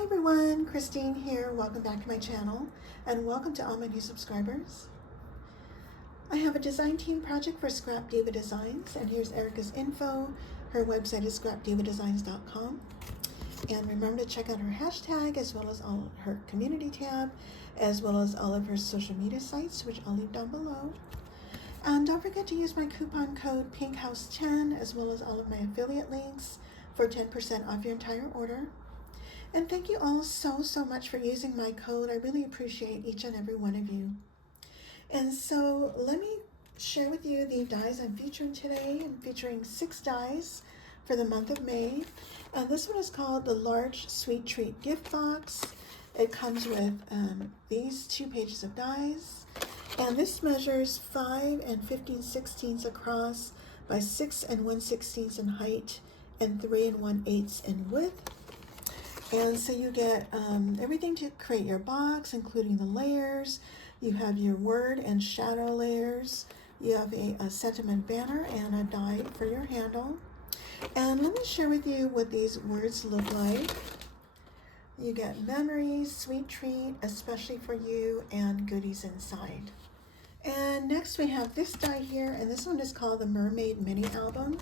Hi everyone, Christine here. Welcome back to my channel and welcome to all my new subscribers. I have a design team project for Scrap Diva Designs, and here's Erica's info. Her website is scrapdivadesigns.com, and remember to check out her hashtag as well as all her community tab as well as all of her social media sites, which I'll leave down below. And don't forget to use my coupon code PINKHOUSE10 as well as all of my affiliate links for 10% off your entire order. And thank you all so much for using my code. I really appreciate each and every one of you. And so let me share with you the dies I'm featuring today. I'm featuring 6 dies for the month of May. And this one is called the Large Sweet Treat Gift Box. It comes with these 2 pages of dies. And this measures 5 15/16 across by 6 1/16 in height and 3 1/8 in width. And so you get everything to create your box, including the layers. You have your word and shadow layers. You have a sentiment banner and a die for your handle. And let me share with you what these words look like. You get memories, sweet treat, especially for you, and goodies inside. And next we have this die here, and this one is called the Mermaid Mini Album.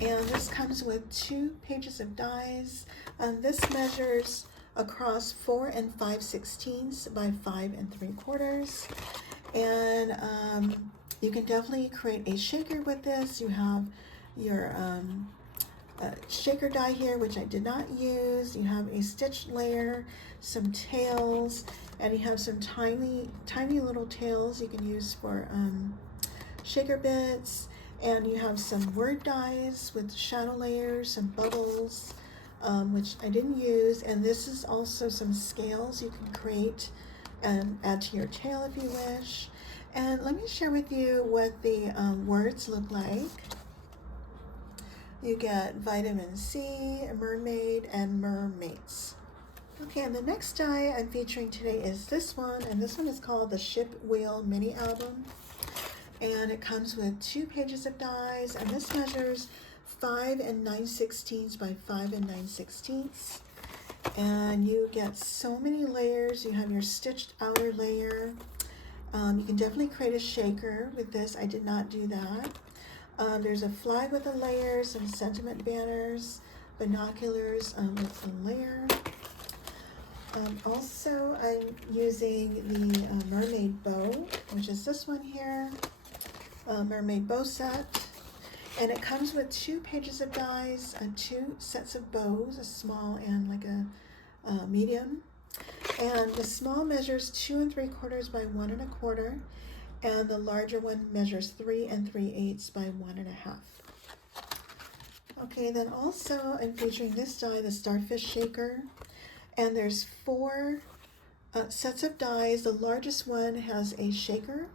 And this comes with 2 pages of dies. This measures across 4 5/16 by 5 3/4. And you can definitely create a shaker with this. You have your shaker die here, which I did not use. You have a stitched layer, some tails, and you have some tiny little tails you can use for shaker bits. And you have some word dies with shadow layers, some bubbles, which I didn't use. And this is also some scales you can create and add to your tail if you wish. And let me share with you what the words look like. You get vitamin C, mermaid, and mermaids. Okay, and the next die I'm featuring today is this one, and this one is called the Ship Wheel Mini Album. And it comes with 2 pages of dies, and this measures 5 9/16 by 5 9/16. And you get so many layers. You have your stitched outer layer. You can definitely create a shaker with this. I did not do that. There's a flag with a layer, some sentiment banners, binoculars with a layer. Also, I'm using the Mermaid Bow, which is this one here. Mermaid Bow set, and it comes with 2 pages of dies and 2 sets of bows, a small and like a medium. And the small measures 2 3/4 by 1 1/4, and the larger one measures 3 3/8 by 1 1/2. Okay, then also I'm featuring this die, the Starfish Shaker, and there's 4 sets of dies. The largest one has a shaker,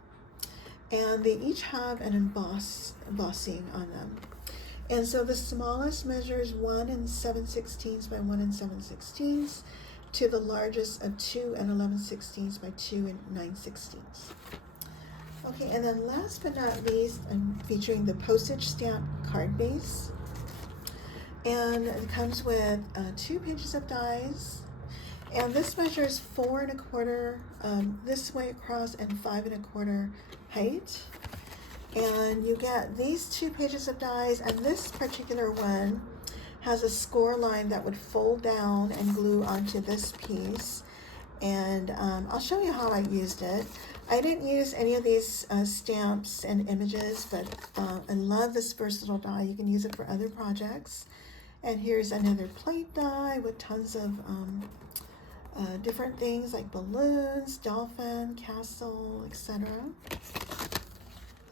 and they each have an embossing on them. And so the smallest measures 1 7/16 by 1 7/16 to the largest of 2 11/16 by 2 9/16. Okay, and then last but not least, I'm featuring the Postage stamp card base. And it comes with 2 pages of dies. And this measures 4 1/4 this way across and 5 1/4 height. And you get these 2 pages of dies, and this particular one has a score line that would fold down and glue onto this piece. And I'll show you how I used it. I didn't use any of these stamps and images, but I love this versatile die. You can use it for other projects. And here's another plate die with tons of different things like balloons, dolphin, castle, etc.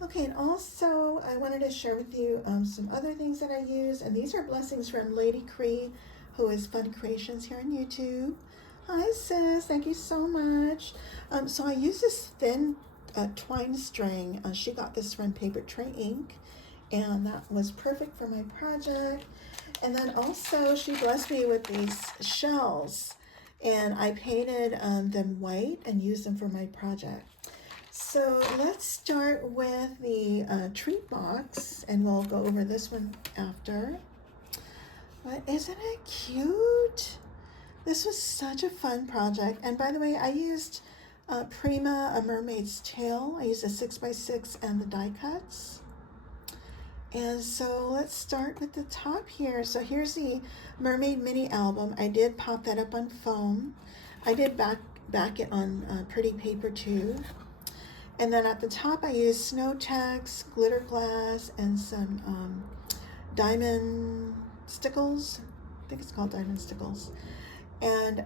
Okay, and also I wanted to share with you some other things that I use, and these are blessings from Lady Cree, who is Fun Creations here on YouTube. Hi sis, thank you so much. So I use this thin twine string. She got this from Paper Tray Ink, and that was perfect for my project. And then also she blessed me with these shells, and I painted them white and used them for my project. So let's start with the treat box, and we'll go over this one after. But isn't it cute? This was such a fun project. And by the way, I used Prima, a mermaid's tail. I used a 6x6 and the die cuts. And so let's start with the top here. So here's the Mermaid mini album. I did pop that up on foam. I did back it on pretty paper too. And then at the top I used snow text, glitter glass, and some diamond stickles. I think it's called diamond stickles. And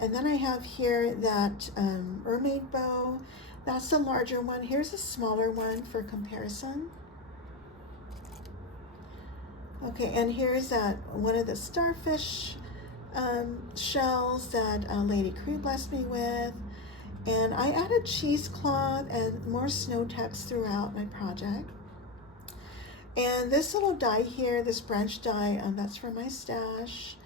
then I have here that Mermaid Bow. That's the larger one. Here's a smaller one for comparison. Okay, and here's that one of the starfish shells that Lady Cree blessed me with. And I added cheesecloth and more snow text throughout my project. And this little die here, this branch die, that's from my stash.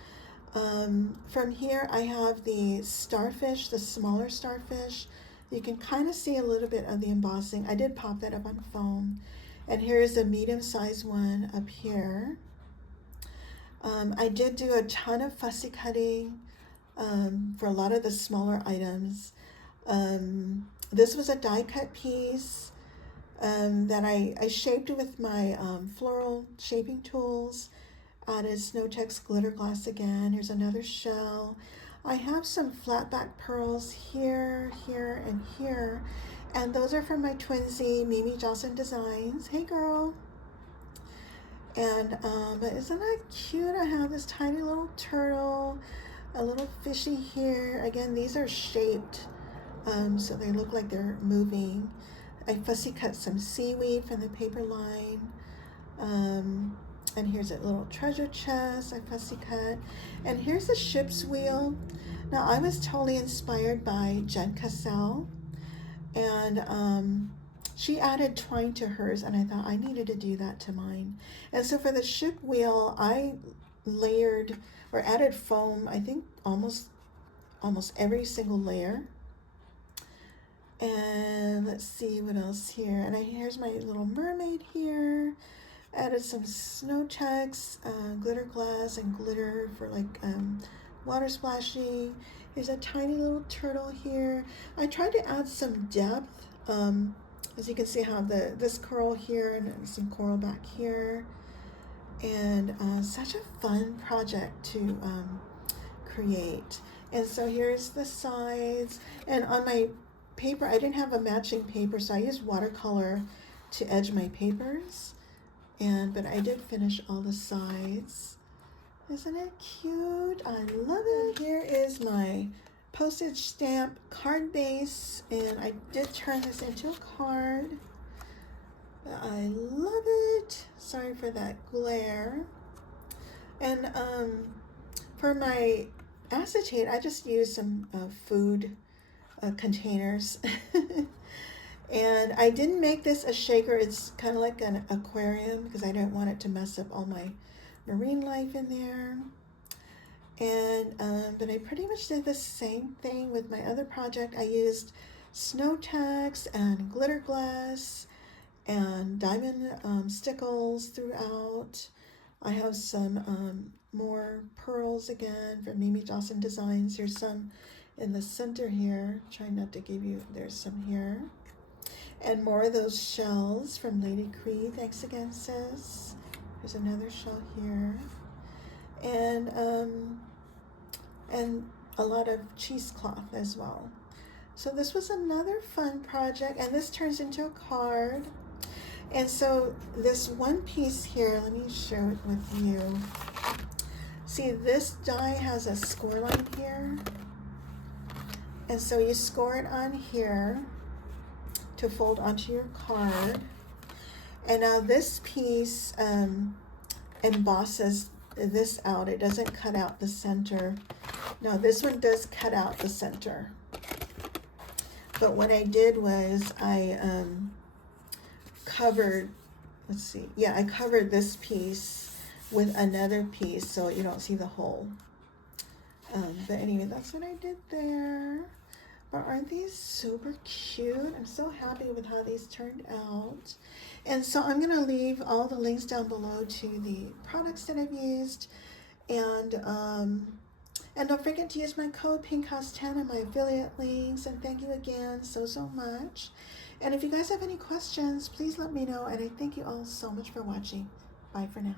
From here I have the starfish, the smaller starfish. You can kind of see a little bit of the embossing. I did pop that up on foam. And here's a medium-sized one up here. I did do a ton of fussy cutting for a lot of the smaller items. This was a die cut piece that I shaped with my floral shaping tools. Added snow text glitter glass again. Here's another shell. I have some flat back pearls here, here, and here. And those are from my twinsy, Mimi Jocelyn Designs. Hey girl. And but isn't that cute? I have this tiny little turtle, a little fishy here. Again, these are shaped, so they look like they're moving. I fussy cut some seaweed from the paper line. And here's a little treasure chest I fussy cut. And here's the ship's wheel. Now I was totally inspired by Jen Cassell. And she added twine to hers, and I thought I needed to do that to mine. And so for the ship wheel, I layered or added foam, I think almost every single layer. And let's see what else here. And here's my little mermaid here. Added some snow text, glitter glass, and glitter for like water splashing. Here's a tiny little turtle here. I tried to add some depth. As you can see, I have this coral here and some coral back here. And such a fun project to create. And so here's the sides. And on my paper, I didn't have a matching paper, so I used watercolor to edge my papers. But I did finish all the sides. Isn't it cute? I love it. Here is my postage stamp card base, and I did turn this into a card. I love it. Sorry for that glare. And for my acetate, I just used some food containers. And I didn't make this a shaker. It's kind of like an aquarium because I don't want it to mess up all my marine life in there. And but I pretty much did the same thing with my other project. I used snow text and glitter glass and diamond stickles throughout. I have some more pearls again from Mimi Jocelyn Designs. Here's some in the center here. Trying not to give you, there's some here. And more of those shells from Lady Cree. Thanks again, sis. There's another shell here. And a lot of cheesecloth as well. So this was another fun project, and this turns into a card. And so this one piece here, let me share it with you. See, this die has a score line here. And so you score it on here to fold onto your card. And now this piece embosses this out. It doesn't cut out the center. Now this one does cut out the center. But what I did was I covered, let's see, yeah, I covered this piece with another piece so you don't see the hole. But anyway, that's what I did there. But aren't these super cute? I'm so happy with how these turned out. And so I'm going to leave all the links down below to the products that I've used. And And don't forget to use my code PINKHOUSE10 in my affiliate links. And thank you again so much. And if you guys have any questions, please let me know. And I thank you all so much for watching. Bye for now.